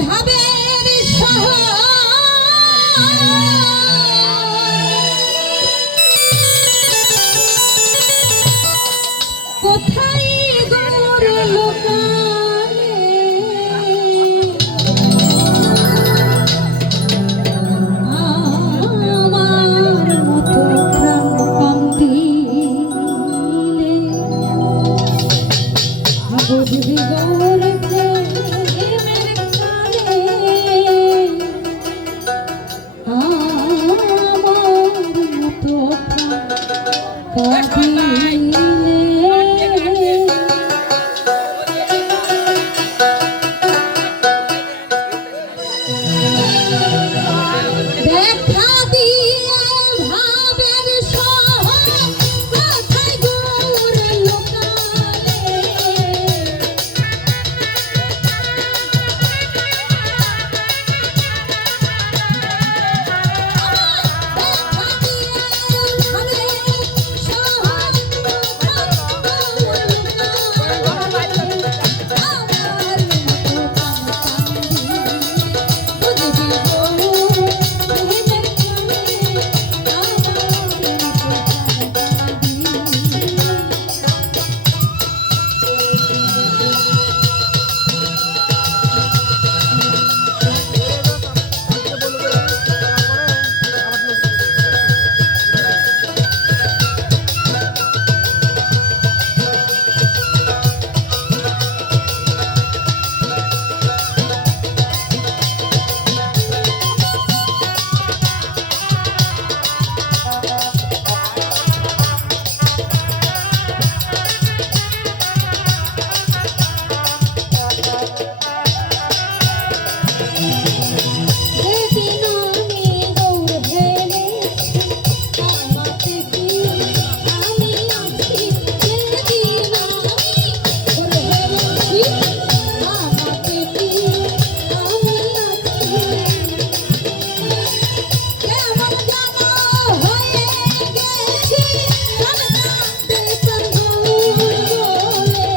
ভাবের শহর কোথায় গৌর লোকালে আমার মতো প্রাণ কান্দিলে বুঝবি গৌর প্রেমের কালে আমার মতো প্রাণ কাঁদিলে দেখা দিয়ে ভাবের শহর কোথায় গৌর লোকালে দেখা দিয়ে ভাবের শহর কোথায় গৌর লোকালে আমার মতো কান্দিলে বুঝবি গৌর প্রেমের কালে আমার মতো কান্দিলে যেদিন আমি গৌর হেরেছি আমাতে কি আমি আছি যেদিন আমি গৌর হেরেছি আমাতে কি আমি আছি কেমন যেন হয়ে গেছি কাঁদতে তোর গৌর বলে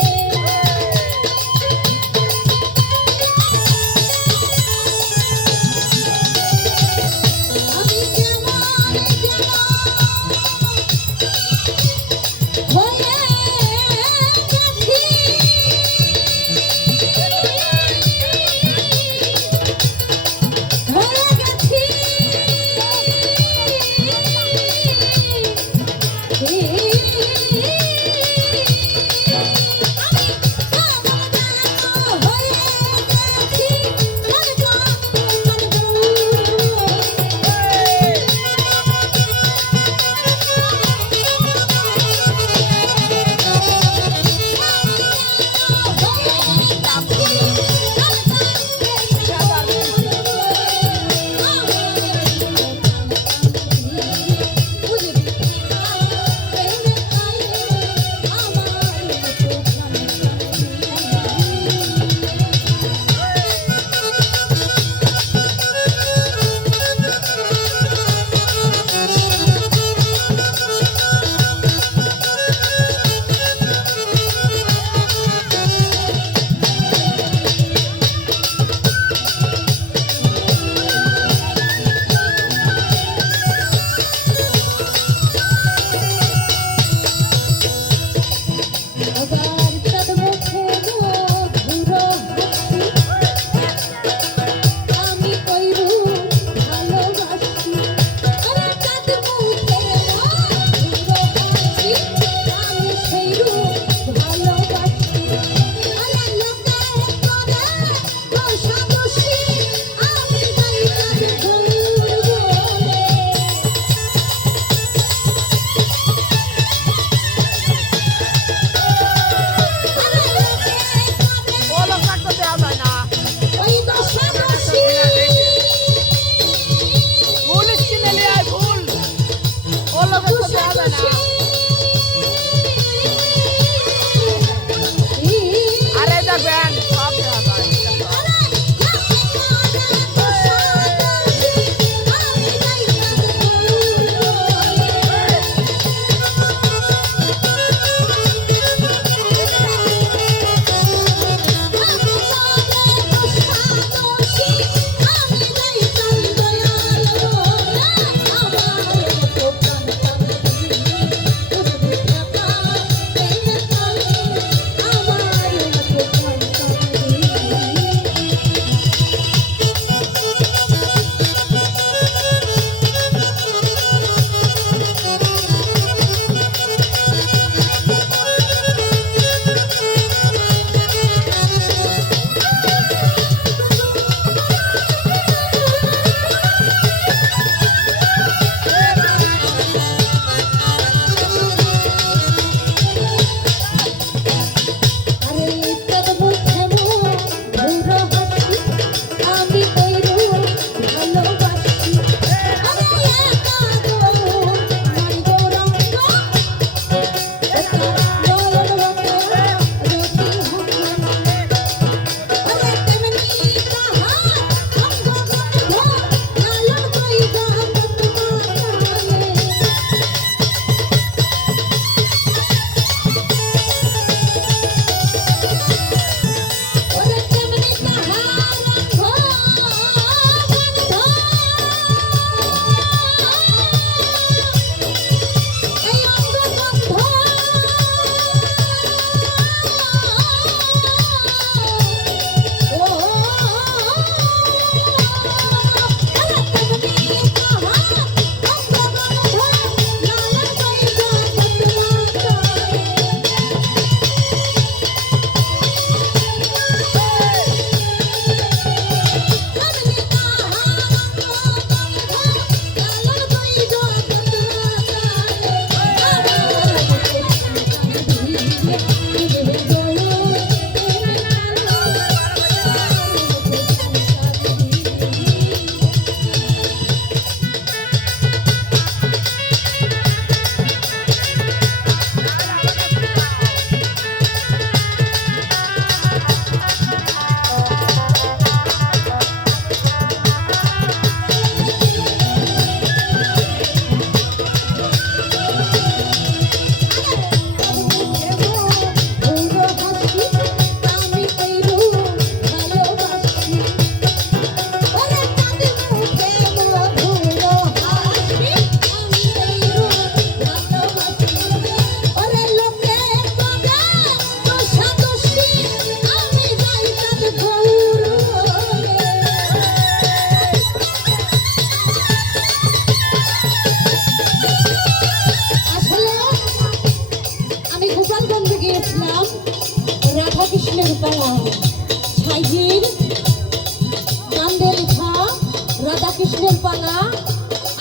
কৃষ্ণের পালা,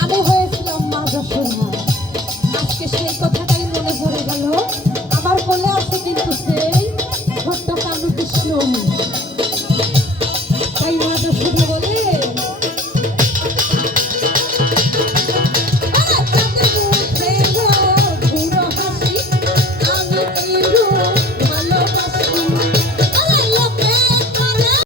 আমি হয়েছিলাম মা যশোদা। আজকে সেই কথাটাই মনে পড়ে গেল। আমার কোলে আছে কিন্তু সেই ছোট্ট কালু কৃষ্ণ। তাই মা যশোদা